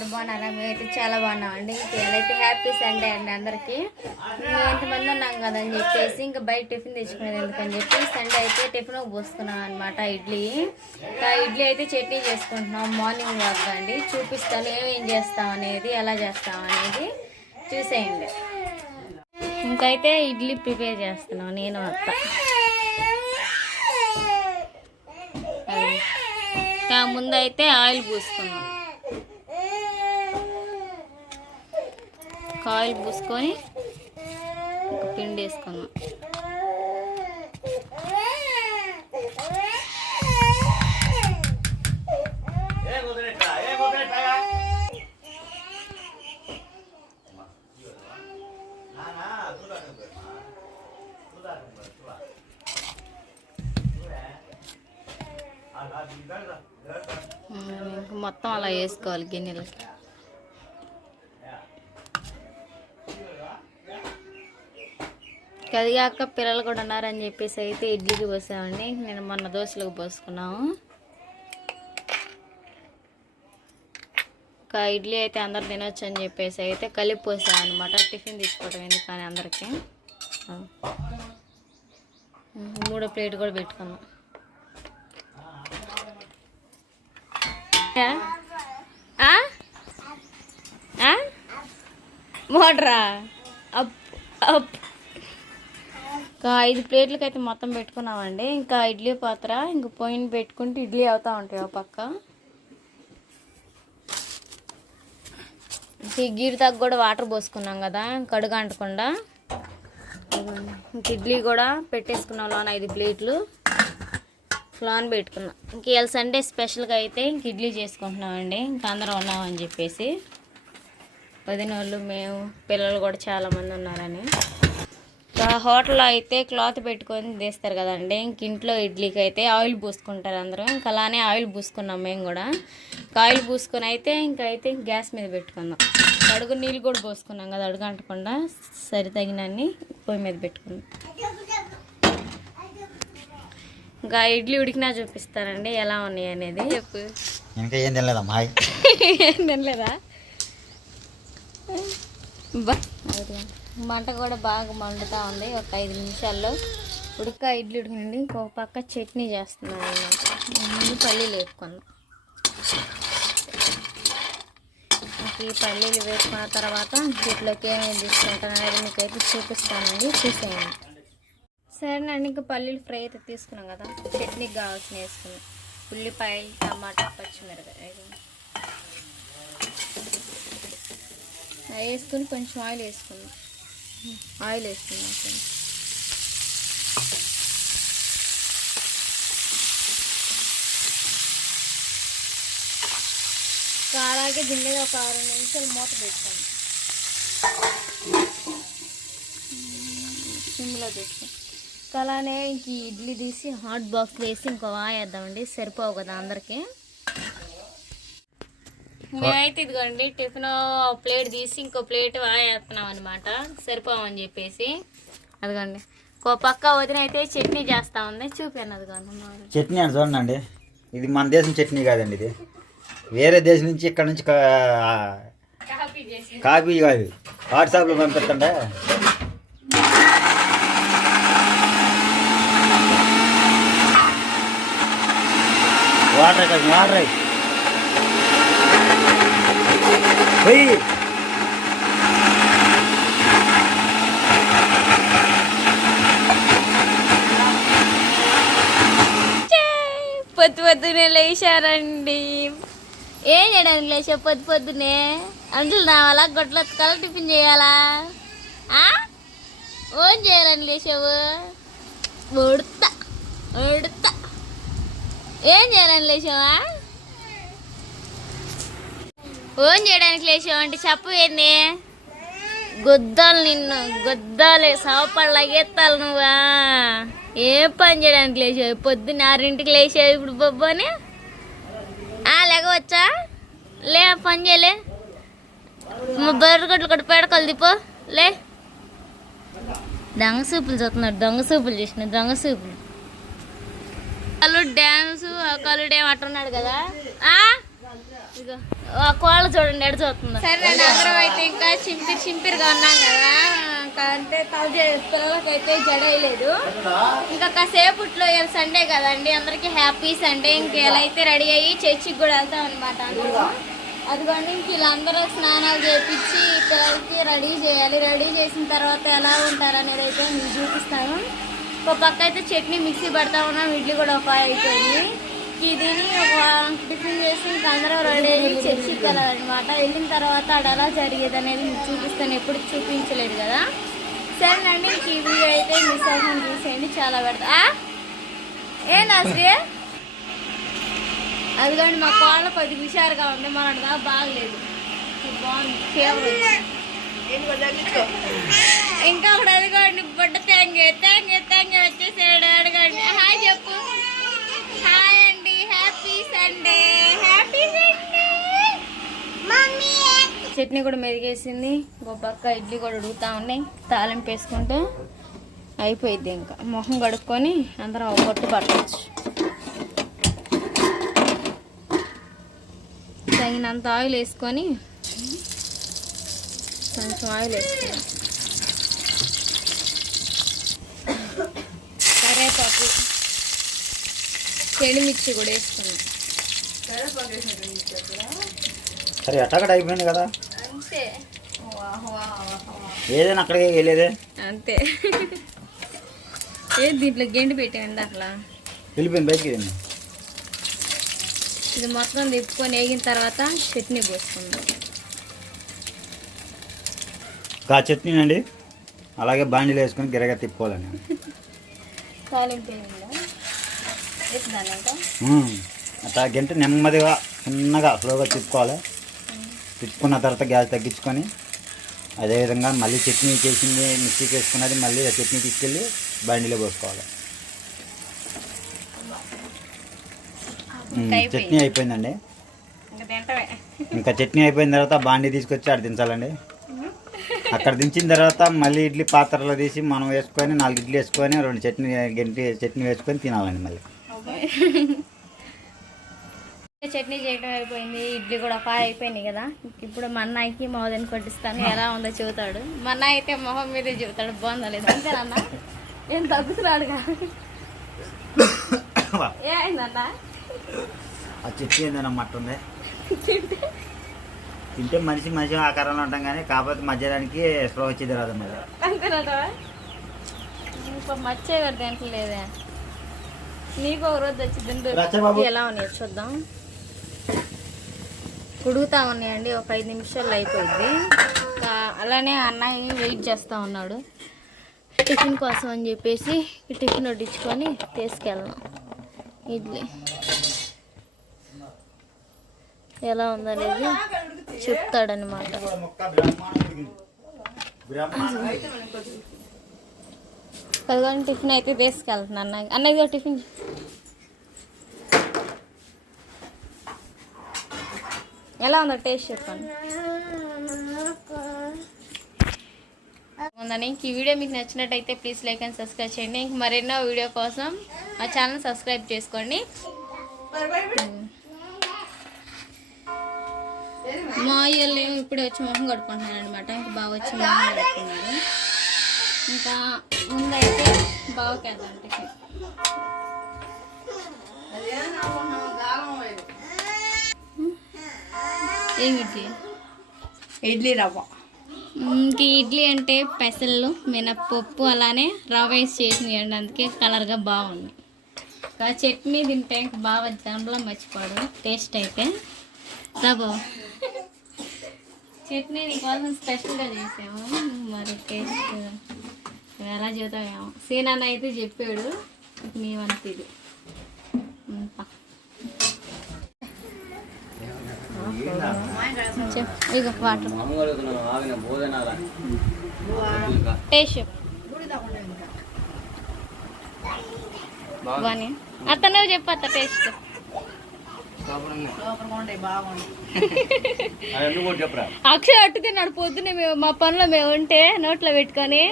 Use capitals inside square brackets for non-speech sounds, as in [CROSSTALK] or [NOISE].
ఉన్నారు బాగున్నారా? మేమైతే చాలా బాగున్నామండి. అయితే హ్యాపీ సండే అండి అందరికీ. మేము ఎంతమంది ఉన్నాం కదని చెప్పేసి ఇంకా బయట టిఫిన్ తెచ్చుకునేది ఎందుకని చెప్పి సండే అయితే టిఫిన్ పోసుకున్నాం అనమాట ఇడ్లీ. ఇడ్లీ అయితే చట్నీ చేసుకుంటున్నాం. మార్నింగ్ వాక్ అండి. చూపిస్తాను ఏమేం చేస్తాం అనేది ఎలా చేస్తాం అనేది చూసేయండి. ఇంకైతే ఇడ్లీ ప్రిపేర్ చేస్తున్నాం నేను అత్త. ముందైతే ఆయిల్ పూసుకున్నాం కాయలు పూసుకొని ఒక పిండి వేసుకున్నాం మొత్తం అలా వేసుకోవాలి గిన్నెలకి కదిగాక పిల్లలు కూడా ఉన్నారని చెప్పేసి అయితే ఇడ్లీకి పోసామండి. నేను మొన్న దోశలకు పోసుకున్నాము. ఒక ఇడ్లీ అయితే అందరు తినొచ్చు అని చెప్పేసి అయితే కలిపి పోసాం అనమాట టిఫిన్ తీసుకోవడం ఎందుకని అందరికి? మూడో ప్లేట్ కూడా పెట్టుకున్నాం. మోటరా? Up up. ఇంకా ఐదు ప్లేట్లకి అయితే మొత్తం పెట్టుకున్నామండి. ఇంకా ఇడ్లీ పాత్ర ఇంక పొయ్యిని పెట్టుకుంటే ఇడ్లీ అవుతూ ఉంటాయి ఒక పక్క. గిరి తగ్గ కూడా వాటర్ పోసుకున్నాం కదా కడుగు అంటకుండా. ఇంక ఇడ్లీ కూడా పెట్టేసుకున్నాం లోన ఐదు ప్లేట్లు. ఫ్లాన్ పెట్టుకున్నాం. ఇంక ఇవాళ సండే స్పెషల్గా అయితే ఇంక ఇడ్లీ చేసుకుంటున్నామండి. ఇంక అందరం ఉన్నామని చెప్పేసి. వదిన వాళ్ళు మేము పిల్లలు కూడా చాలామంది ఉన్నారని. హోటల్లో అయితే క్లాత్ పెట్టుకొని తీస్తారు కదండి. ఇంక ఇంట్లో ఇడ్లీకి అయితే ఆయిల్ పూసుకుంటారు అందరూ. ఇంకా అలానే ఆయిల్ పూసుకున్నాం మేము కూడా. ఇంకా ఆయిల్ పూసుకొని అయితే ఇంకా అయితే గ్యాస్ మీద పెట్టుకుందాం. అడుగు నీళ్ళు కూడా పోసుకున్నాం కదా అడుగు అంటకుండా సరి తగినన్ని పొయ్యి మీద పెట్టుకుందాం. ఇంకా ఇడ్లీ ఉడికినా చూపిస్తానండి ఎలా ఉన్నాయి అనేది. చెప్పు. ఇంకా ఏం తినలేదమ్మా హాయ్. [LAUGHS] ఏం తినలేదా? బా. మంట కూడా బాగా మండుతా ఉంది. ఒక ఐదు నిమిషాల్లో ఉడక ఇడ్లీ ఉడికినండి ఇంకో పక్క చట్నీ చేస్తున్నాను అన్నమాట. ముందు పల్లీలు వేసుకున్నాం ఈ పల్లీలు వేసుకున్న తర్వాత వీటిలోకి ఏమేమి తీసుకుంటాను అనేది మీకు అయితే చూపిస్తానండి. చూసేయండి. సరేనండి ఇంకా పల్లీలు ఫ్రై అయితే తీసుకున్నాం కదా. చట్నీకి కావాల్సిన వేసుకున్నాం ఉల్లిపాయలు టమాటా పచ్చిమిరపకాయ అవి వేసుకుని కొంచెం ఆయిల్ వేసుకుందాం. ఆయిల్ వేసుకుందాం ఫ్రెండ్స్. అలాగే దీని ఒక రెండు నిమిషాలు మూత పెట్టుకోండి. సిమ్లో పెట్టుకోండి అలానే ఇంక ఇడ్లీ తీసి హాట్ బాక్స్ వేసి ఇంకో వాయేద్దామండి. సరిపోవు కదా అందరికీ. మేమైతే ఇదిగోండి టిఫిన్ ప్లేట్ తీసి ఇంకో ప్లేట్ వాయేస్తున్నాం అనమాట సరిపోవని చెప్పేసి. అదిగోండి ఇంకో పక్క వదిన అయితే చట్నీ చేస్తా ఉంది. చూపాను అదిగోండి. చట్నీ అని చూడండి ఇది మన దేశం చట్నీ కాదండి ఇది. వేరే దేశం నుంచి ఇక్కడ నుంచి కాపీ కాదు. వాట్సాప్లో పంపిస్తుండే వాటర్ కాదు వాటర్. పోయి పొద్దు పొద్దునే లేచారండి. ఏం చేయడానికి లేచా పొద్దు పొద్దునే? అంట్లు రావాలా? గొడ్లు కల టిఫిన్ చేయాలా? ఆ? ఏం చేయాలని లేచావు? ఉడతా ఉడతా. ఏం చేయాలని లేచావా? ఫోన్ చేయడానికి లేచావు అంటే చెప్పు ఏంది? గుద్దాలు నిన్ను గుద్దాలు సాపళ్ళు లగెత్తాలి నువ్వా? ఏ పని చేయడానికి లేచావు? పొద్దున్న ఆరింటికి లేచావు ఇప్పుడు బొబ్బని? ఆ లేకవచ్చా లే పని చేయలే మా బర్రెగొడ్లు కూడా పేడకలు దిపో లే. దొంగ సూపులు చూస్తున్నాడు దొంగ సూపులు చేసిన దొంగ సూపులు. ఒకళ్ళు డ్యాన్స్ కలుడు ఏమంటున్నాడు కదా? ఆ? కోళ్ళ చూడండి ఎడ చూస్తుందా? సరే అండి అందరం అయితే ఇంకా చింపిరి చింపిరిగా ఉన్నాం కదా. ఇంకా అంటే తల పిల్లలకైతే జడ ఇంకా కాసేపట్లో సండే కదండి. అందరికి హ్యాపీ సండే ఇంకెలా అయితే రెడీ అయ్యి చర్చికి కూడా వెళ్తాం అనమాట అందరూ అదిగోండి ఇంక వీళ్ళందరూ స్నానాలు చేపించి పిల్లలకి రెడీ చేయాలి. రెడీ చేసిన తర్వాత ఎలా ఉంటారు అనేది అయితే మీకు చూపిస్తాను. ఒక పక్క అయితే చట్నీ మిక్సీ పడతా ఉన్నాం. ఇడ్లీ కూడా ఒక అయిపోయింది. ఇది ఒక టిఫిన్ చేసి అందరూ రెడీ అయ్యి చర్చికి వెళ్ళాలన్నమాట వెళ్ళిన తర్వాత అక్కడ ఎలా జరిగేది అనేది మీకు చూపిస్తాను. ఎప్పుడు చూపించలేదు కదా. సరేనండి ఈ వీడియో అయితే మిస్ అవ్వకుండా చూసేయండి చాలా పెడతా? ఏ నాశ్రీ అదిగోండి మా కోళ్ళ కొద్దిగా హుషారుగా ఉంది. మనగా బాగలేదు. ఇది బాగుంది ఇంకా ఒకటి అదిగోండి బుడ్డ థ్యాంక్ థ్యాంక్ థ్యాంక్ చట్నీ కూడా మెరిగేసింది. గొప్పక్క ఇడ్లీ కూడా ఉడుగుతూ ఉన్నాయి. తాలింపు వేసుకుంటే అయిపోయింది ఇంకా. మొహం కడుక్కొని అందరం ఒక్కొట్టు పట్టవచ్చు తగినంత ఆయిల్ వేసుకొని కొంచెం ఆయిల్ వేసుకొని కరేపాకు చెడిమిర్చి కూడా వేసుకున్నాం సరే ఎట్టగడ అయిపోయింది కదా. అంతే. ఏదైనా అక్కడికే వెళ్ళేదే? అంతే. ఏ దీంట్లో గెండి పెట్టండి అట్లా వెళ్ళిపోయింది బయటికి ఇది మొత్తం తిప్పుకొని వేగిన తర్వాత చట్నీ పోసుకుందాం. కా చట్నీ అండి? అలాగే బాండీలు వేసుకొని గిరగా తిప్పుకోవాలండి. అట్లా గంట నెమ్మదిగా చిన్నగా స్లోగా తిప్పుకోవాలి. తిప్పుకున్న తర్వాత గ్యాస్ తగ్గించుకొని అదేవిధంగా మళ్ళీ చట్నీ చేసింది మిక్సీకి వేసుకున్నది మళ్ళీ ఆ చట్నీ తీసుకెళ్ళి బండిలో పోసుకోవాలి. చట్నీ అయిపోయిందండి. ఇంకా చట్నీ అయిపోయిన తర్వాత బాండీ తీసుకొచ్చి ఆడ దించాలండి. అక్కడ దించిన తర్వాత మళ్ళీ ఇడ్లీ పాత్రలో తీసి మనం వేసుకొని నాలుగు ఇడ్లీ వేసుకొని రెండు చట్నీ గంటి చట్నీ వేసుకొని తినాలండి మళ్ళీ. చట్నీ చేయడం అయిపోయింది ఇడ్లీ కూడా ఫాయ్ అయిపోయినాయి కదా. ఇప్పుడు మా అన్నయ్యకి మోదని కొట్టిస్తాను ఎలా ఉందో చెబుతాడు మా అన్నయ్య అయితే మొహం మీదే చెబుతాడు బాగుందా లేదు అంతేనన్న ఏం తగ్గుతున్నాడుగా ఏ అయిందన్న ఆ చట్నీ ఏందన్నా మట్ట ఉంది తింటే? మనిషి మనిషి ఆకారంలో ఉంటాం కానీ కాకపోతే మధ్యాహ్నానికి స్లో వచ్చేది రాదు మరి అంతేనట ఇంకా మచ్చే తింటలేదే నీకు ఒక రోజు వచ్చి రచ్చ బాబు. తింటు ఎలా ఉన్నాయి చూద్దాం. ఉడుగుతా ఉన్నాయండి ఒక ఐదు నిమిషాలు అయిపోయింది. అలానే అన్నయ్య వెయిట్ చేస్తూ ఉన్నాడు. టిఫిన్ కోసం అని చెప్పేసి టిఫిన్ వడ్డించుకొని తీసుకెళ్ళాం ఇడ్లీ. ఎలా ఉందనేది చెప్తాడనమాట కదగని టిఫిన్ అయితే తీసుకెళ్తున్నా అన్నయ్య అన్నయ్య టిఫిన్ ఎలా ఉందో టేస్ట్ చెప్పండి. ఉందని ఇంక ఈ వీడియో మీకు నచ్చినట్టయితే ప్లీజ్ లైక్ అండ్ సబ్స్క్రైబ్ చేయండి. ఇంక మరెన్నో వీడియో కోసం మా ఛానల్ సబ్స్క్రైబ్ చేసుకోండి. మా అయ్యలు ఇప్పుడే వచ్చి మొహం కడుకుంటున్నాను అనమాట ఇంకా బాగా వచ్చి మొహం కడుక్కున్నాడు. ఇంకా ముందైతే బావకేద్దాం టిఫిన్ ఏం ఇడ్లీ ఇడ్లీ రవ్వ. ఇంక ఇడ్లీ అంటే పెసలు మినప్పప్పు అలానే రవ్వ వేసి చేసినాయండి అందుకే కలర్గా బాగుంది. ఇంకా చట్నీ తింటే ఇంకా బాగా జనంలో మర్చిపోడు టేస్ట్ అయితే. రాబో. చట్నీ నీకోసం స్పెషల్గా చేసాము మరి టేస్ట్ ఎలా చెబుతామేమో సీనాన్న అయితే చెప్పాడు నీవంత ఇది ఇంకా. చెప్పు ఇక వాటర్ టేస్ట్ చెప్పు బాగా అతను చెప్పు అత్త టేస్ట్ అక్షయ్ అట్టు తిన్నాడు పొద్దున్నే మేము మా పనిలో మేము ఉంటే నోట్లో పెట్టుకొని.